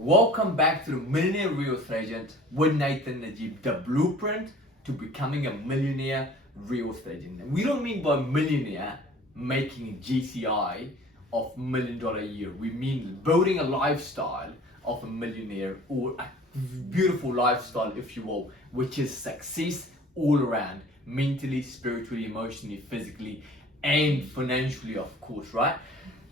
Welcome back to the Millionaire Real Estate Agent with Nathan Najib, the blueprint to becoming a millionaire real estate agent. And we don't mean by millionaire making a GCI of $1 million a year. We mean building a lifestyle of a millionaire, or a beautiful lifestyle, if you will, which is success all around, mentally, spiritually, emotionally, physically, and financially, of course, right?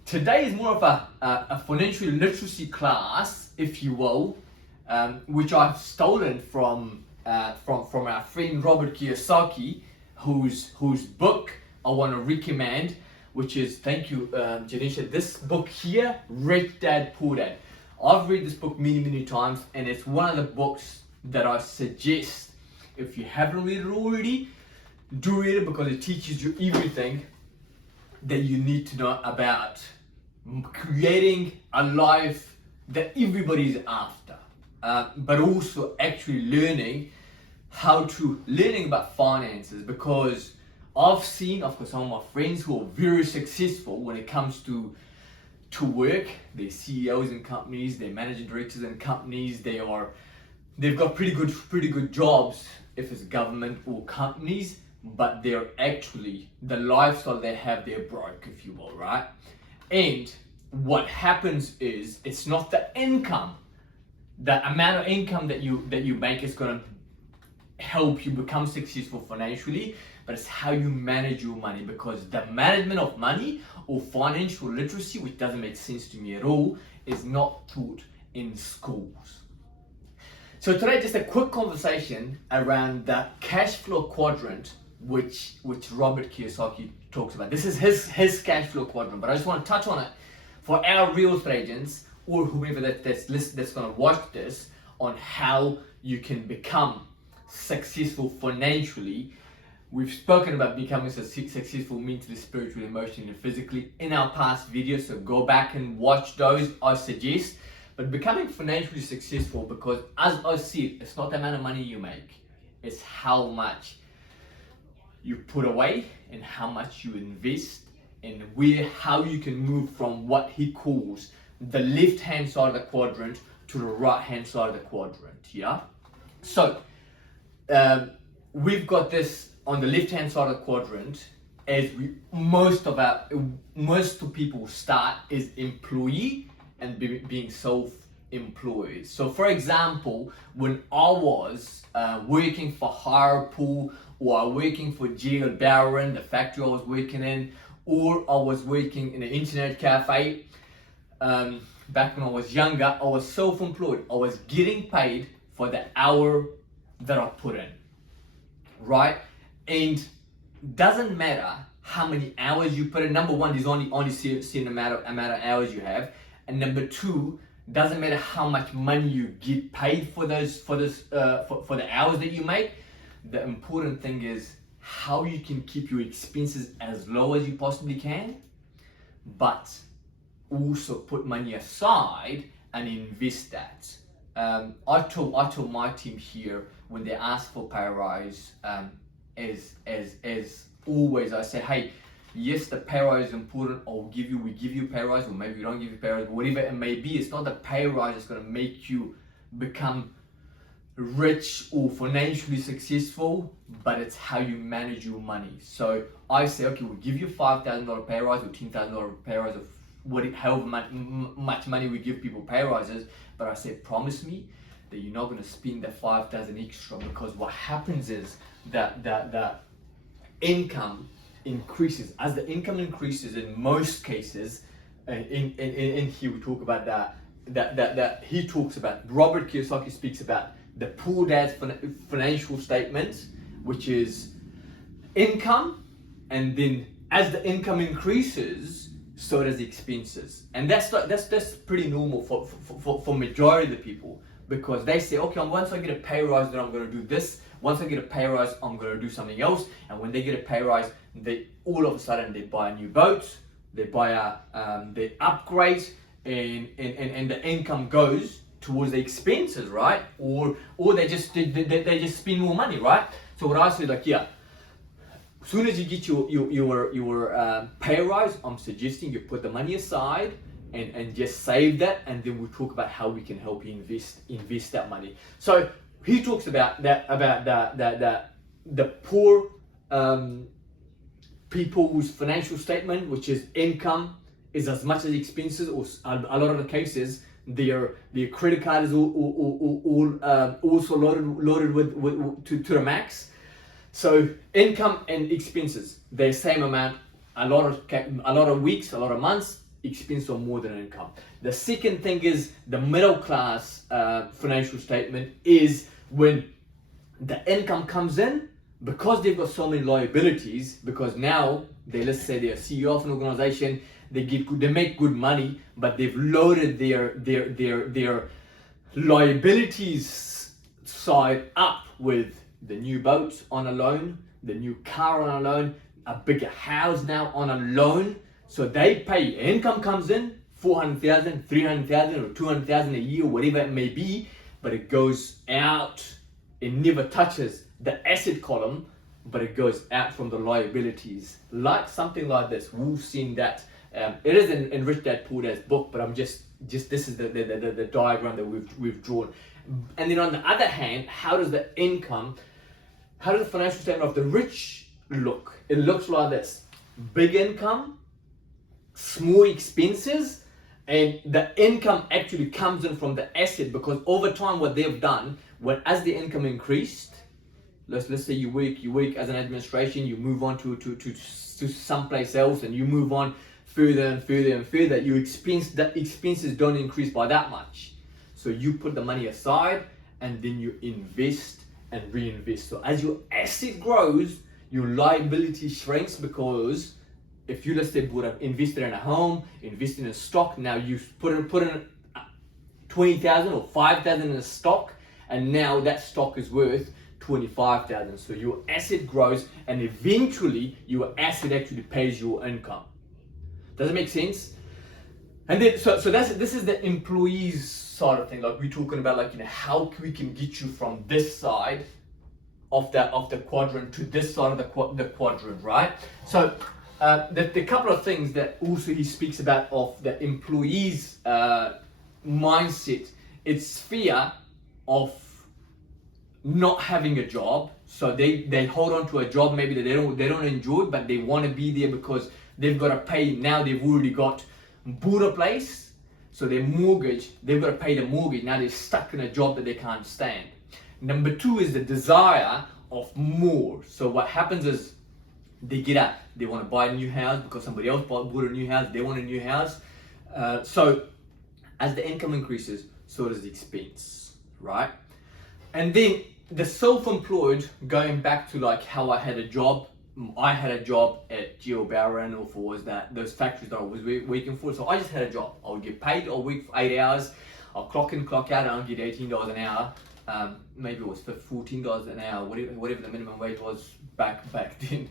Today is more of a financial literacy class, if you will, which I've stolen from our friend Robert Kiyosaki, whose book I want to recommend, which is, thank you, Janisha, this book here, Rich Dad, Poor Dad. I've read this book many times, and it's one of the books that I suggest, if you haven't read it already, do read it, because it teaches you everything that you need to know about creating a life that everybody's after, but also actually learning about finances, because I've seen, of course, some of my friends who are very successful when it comes to work. They're CEOs in companies, they're managing directors in companies, they've got pretty good jobs if it's government or companies, but they're actually, the lifestyle they have, they're broke, if you will, right? And what happens is, it's not the income, the amount of income that you make is going to help you become successful financially, but it's how you manage your money, because the management of money or financial literacy, which doesn't make sense to me at all, is not taught in schools. So today, just a quick conversation around the cash flow quadrant, which Robert Kiyosaki talks about. This is his cash flow quadrant, but I just want to touch on it for our real estate agents, or whoever that's going to watch this, on how you can become successful financially. We've spoken about becoming successful mentally, spiritually, emotionally, and physically in our past videos, so go back and watch those, I suggest. But becoming financially successful, because as I see it, it's not the amount of money you make, it's how much you put away and how much you invest, and how you can move from what he calls the left hand side of the quadrant to the right hand side of the quadrant. Yeah, so we've got this on the left hand side of the quadrant, as most people start is employee and being self-employed. So for example, when I was working for Harpool, or working for G.L. Barron, the factory I was working in, or I was working in an internet cafe, back when I was younger, I was self-employed. I was getting paid for the hour that I put in, right? And doesn't matter how many hours you put in. Number one, there's only certain amount of hours you have, and number two, doesn't matter how much money you get paid for the hours that you make. The important thing is how you can keep your expenses as low as you possibly can, but also put money aside and invest that. I told my team here, when they ask for pay rise, as always, I say, hey, yes, the pay rise is important. We give you pay rise, or maybe we don't give you pay rise, whatever it may be. It's not the pay rise that's going to make you become rich or financially successful, but it's how you manage your money. So I say, okay, we'll give you $5,000 pay rise or $10,000 pay rise, of however much money we give people pay rises, but I say, promise me that you're not going to spend that $5,000 extra, because what happens is that the income increases. As the income increases, in most cases, in here we talk about that he talks about, Robert Kiyosaki speaks about the poor dad's financial statements, which is income, and then as the income increases, so does the expenses. And that's pretty normal for majority of the people, because they say, okay, once I get a pay rise, then I'm going to do this. Once I get a pay rise, I'm going to do something else. And when they get a pay rise, they all of a sudden they buy a new boat, they buy they upgrade, and the income goes towards the expenses, right? Or they just spend more money, right? So what I say, like, yeah, as soon as you get your pay rise, I'm suggesting you put the money aside and just save that, and then we'll talk about how we can help you invest that money. So he talks about the poor people's financial statement, which is income is as much as expenses, or a lot of the cases their credit card is all also loaded with to the max. So income and expenses, they're same amount. A lot of weeks, a lot of months, expenses are more than income. The second thing is the middle class financial statement is when the income comes in, because they've got so many liabilities, because now let's say they're a CEO of an organization, they make good money, but they've loaded their liabilities side up with the new boat on a loan, the new car on a loan, a bigger house now on a loan. So they pay, income comes in, 400,000, 300,000 or 200,000 a year, whatever it may be, but it goes out, it never touches the asset column, but it goes out from the liabilities. Like something like this, we've seen that. It is in Rich Dad Poor Dad's book, but I'm just this is the diagram that we've drawn. And then on the other hand, how does the financial statement of the rich look? It looks like this: big income, small expenses, and the income actually comes in from the asset, because over time what they've done, as the income increased, let's say you work as an administration, you move on to someplace else, and you move on further and further and further, the expenses don't increase by that much. So you put the money aside and then you invest and reinvest. So as your asset grows, your liability shrinks, because if you, let's say, invested in a home, invested in a stock, now you put in 20,000 or 5,000 in a stock, and now that stock is worth 25,000. So your asset grows, and eventually your asset actually pays your income. Does it make sense? And then so this is the employees side of thing. Like we're talking about, like, how we can get you from this side of the quadrant to this side of the quadrant, right? So the couple of things that also he speaks about of the employees mindset, it's fear of not having a job. So they hold on to a job maybe that they don't enjoy, but they want to be there because they've got to pay. Now they've already bought a place, so their mortgage, they've got to pay the mortgage. Now they're stuck in a job that they can't stand. Number two is the desire of more. So what happens is they get up, they want to buy a new house because somebody else bought a new house, they want a new house. So as the income increases, so does the expense, right? And then the self-employed, going back to like how I had a job at Geo Barron, or for those factories that I was working for. So I just had a job. I would get paid, I'll work for 8 hours, I'll clock in, clock out, and I'll get $18 an hour. Maybe it was $14 an hour, whatever the minimum wage was back then.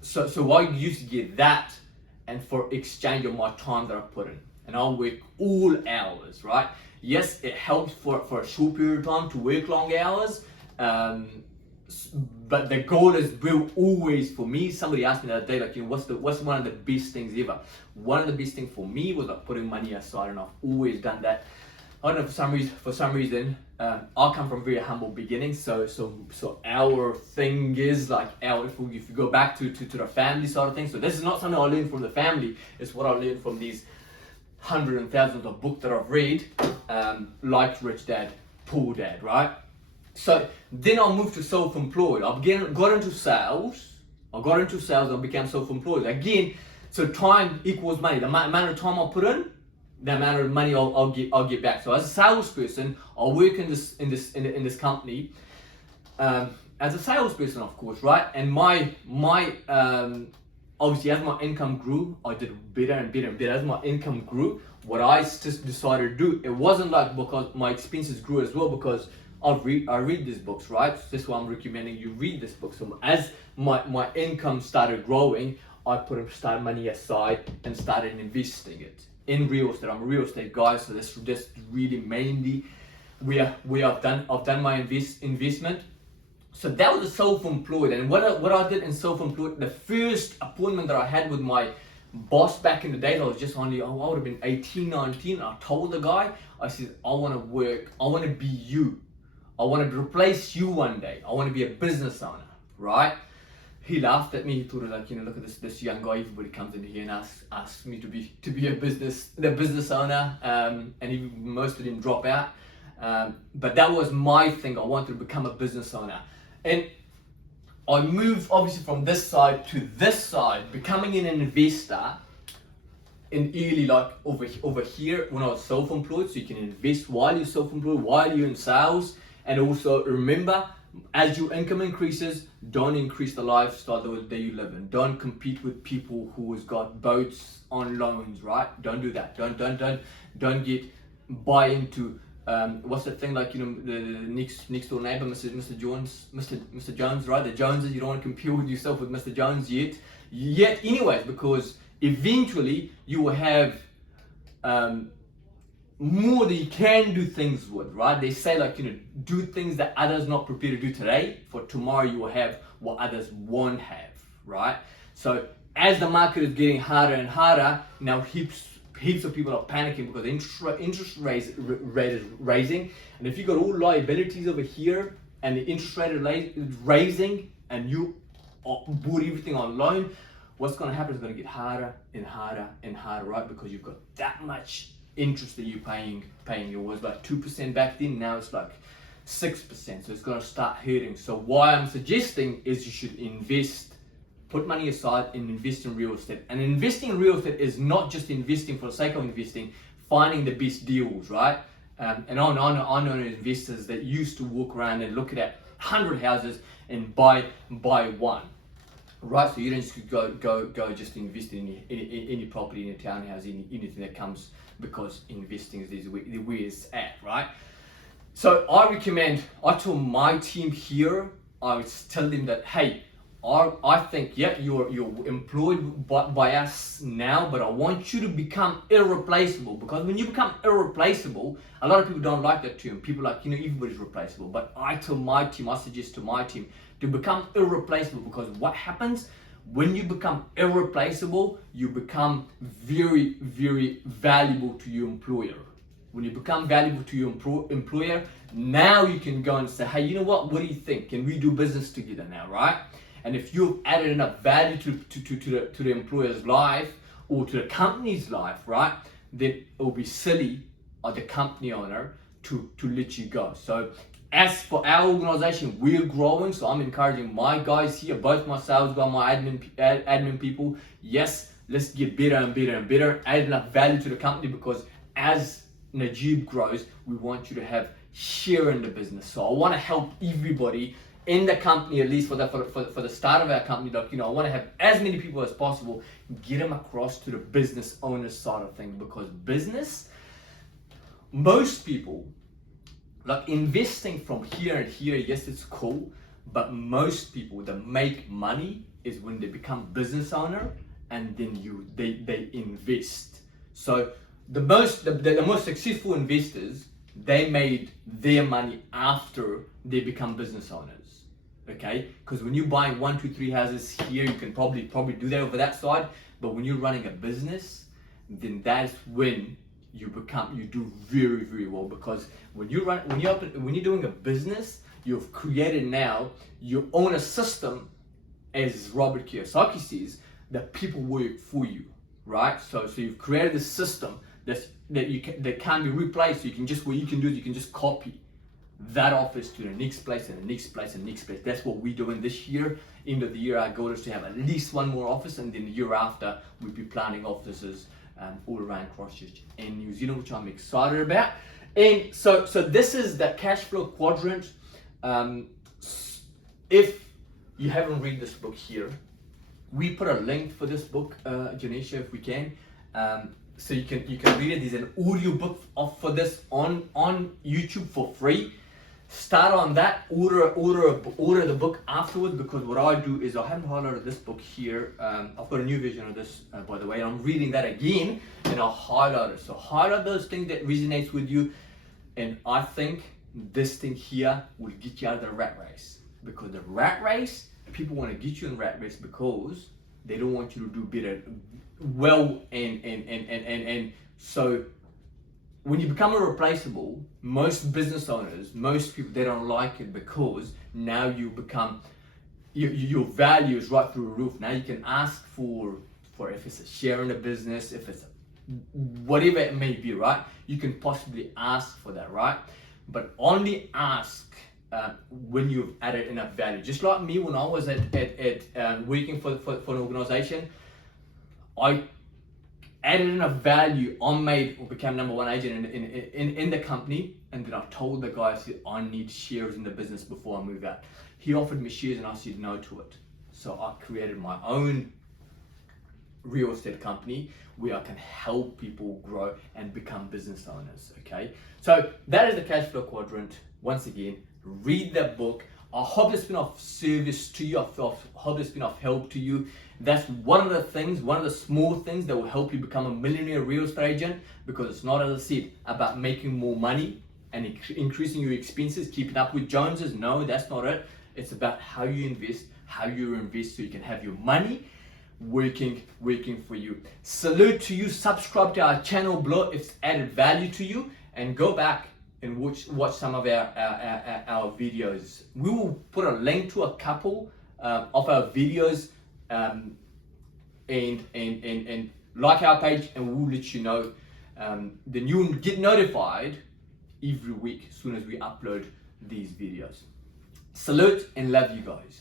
So I used to get that, and for exchange of my time that I put in. And I'll work all hours, right? Yes, it helps for a short period of time to work long hours, but the goal is will always, for me, somebody asked me the other day, like, what's one of the best things ever? One of the best things for me was like putting money aside, and I've always done that. I don't know, for some reason, I come from very humble beginnings, so our thing is like if you go back to the family side of things. So this is not something I learned from the family, it's what I learned from these hundreds and thousands of books that I've read, like Rich Dad, Poor Dad, right? So then I moved to self-employed. I got into sales. I became self-employed again. So time equals money. The amount of time I put in, the amount of money I'll get back. So as a salesperson, I'll work in this company as a salesperson, of course, right? And my obviously, as my income grew, I did better and better and better. As my income grew, what I just decided to do, it wasn't like because my expenses grew as well, because I read these books, right? So this is why I'm recommending you read this book. So as my income started growing, I started money aside and started investing it in real estate. I'm a real estate guy, so that's really mainly where I've done my investment. So that was a self-employed, and what I did in self-employed, the first appointment that I had with my boss back in the days, I was just only, I would have been 18, 19. I told the guy, I said, I want to work, I want to be you. I want to replace you one day. I want to be a business owner, right? He laughed at me. He thought, like, look at this young guy. Everybody comes in here and asks me to be a business owner, and most of them drop out. But that was my thing. I wanted to become a business owner, and I moved obviously from this side to this side, becoming an investor. In early, like over here when I was self-employed, so you can invest while you're self-employed, while you're in sales. And also remember, as your income increases, don't increase the lifestyle that you live in. Don't compete with people who's got boats on loans, right? Don't do that. Don't buy into what's that thing, like, the next door neighbor, Mr. Jones, right? The Joneses. You don't want to compare with yourself with Mr. Jones yet anyways, because eventually you will have more that you can do things with, right? They say, like, do things that others not prepared to do today, for tomorrow you will have what others won't have, right? So as the market is getting harder and harder, now heaps of people are panicking because the interest rate is raising. And if you got all liabilities over here and the interest rate is raising and you bought everything on loan, what's going to happen is going to get harder and harder and harder, right? Because you've got that much interest that you're paying. It was like 2% back then, now it's like 6%, so it's going to start hurting. So why I'm suggesting is you should invest, put money aside and invest in real estate. And investing in real estate is not just investing for the sake of investing, finding the best deals, right? And I know investors that used to walk around and look at 100 houses and buy one. Right, so you don't just go just invest in any property, in a townhouse, anything that comes, because investing is where it's at, right? So I tell my team here, I would tell them that, hey, I think, yeah, you're employed by us now, but I want you to become irreplaceable. Because when you become irreplaceable, a lot of people don't like that term. People are like, everybody's replaceable. But I suggest to my team to become irreplaceable, because what happens when you become irreplaceable, you become very, very valuable to your employer. When you become valuable to your employer, now you can go and say, hey, you know what do you think? Can we do business together now, right? And if you've added enough value to the employer's life or to the company's life, right, then it will be silly of the company owner to let you go. So as for our organization, we're growing, so I'm encouraging my guys here, both my sales guy, my admin people. Yes, let's get better and better and better, add enough value to the company, because as Najib grows, we want you to have share in the business. So I want to help everybody in the company, at least for the start of our company. Like, I want to have as many people as possible, get them across to the business owner side of things, because business, most people, like, investing from here and here, yes, it's cool, but most people that make money is when they become business owner, and then they invest. So the most successful investors, they made their money after they become business owners. Okay, because when you're buying 1, 2, 3 houses here, you can probably do that over that side. But when you're running a business, then that's when you do very, very well. Because when you're doing a business, you've created now, you own a system, as Robert Kiyosaki says, that people work for you, right? So you've created a system that can't be replaced. So what you can do is you can just copy that office to the next place and the next place and the next place. That's what we're doing this year. End of the year, our goal is to have at least one more office, and then the year after, we'll be planning offices all around Christchurch and New Zealand, which I'm excited about. And so this is the cash flow quadrant. If you haven't read this book here, we put a link for this book, Janisha, if we can. So you can read it. There's an audio book for this on YouTube for free. Start on that, order the book afterwards, because what I do is, I haven't highlighted this book here. I've got a new version of this, by the way. I'm reading that again, and I'll highlight it. So highlight those things that resonates with you, and I think this thing here will get you out of the rat race. Because the rat race, people want to get you in the rat race because they don't want you to do better. well, and so when you become irreplaceable, most business owners, most people, they don't like it, because now you become, your value is right through the roof. Now you can ask for if it's a share in the business, if it's whatever it may be, right? You can possibly ask for that, right? But only ask when you've added enough value. Just like me, when I was at working for an organization, I added enough value. I made or became number one agent in the company, and then I told the guy, I said, I need shares in the business before I move out. He offered me shares and I said no to it. So I created my own real estate company where I can help people grow and become business owners. Okay, so that is the cash flow quadrant. Once again, read that book. I hope it's been of service to you. I hope it's been of help to you. That's one of the things, one of the small things that will help you become a millionaire real estate agent, because it's not, as I said, about making more money and increasing your expenses, keeping up with Joneses. No, that's not it. It's about how you invest so you can have your money working for you. Salute to you. Subscribe to our channel below if it's added value to you, and go back and watch some of our videos. We will put a link to a couple of our videos, and like our page, and we'll let you know. Then you'll get notified every week as soon as we upload these videos. Salute and love you guys.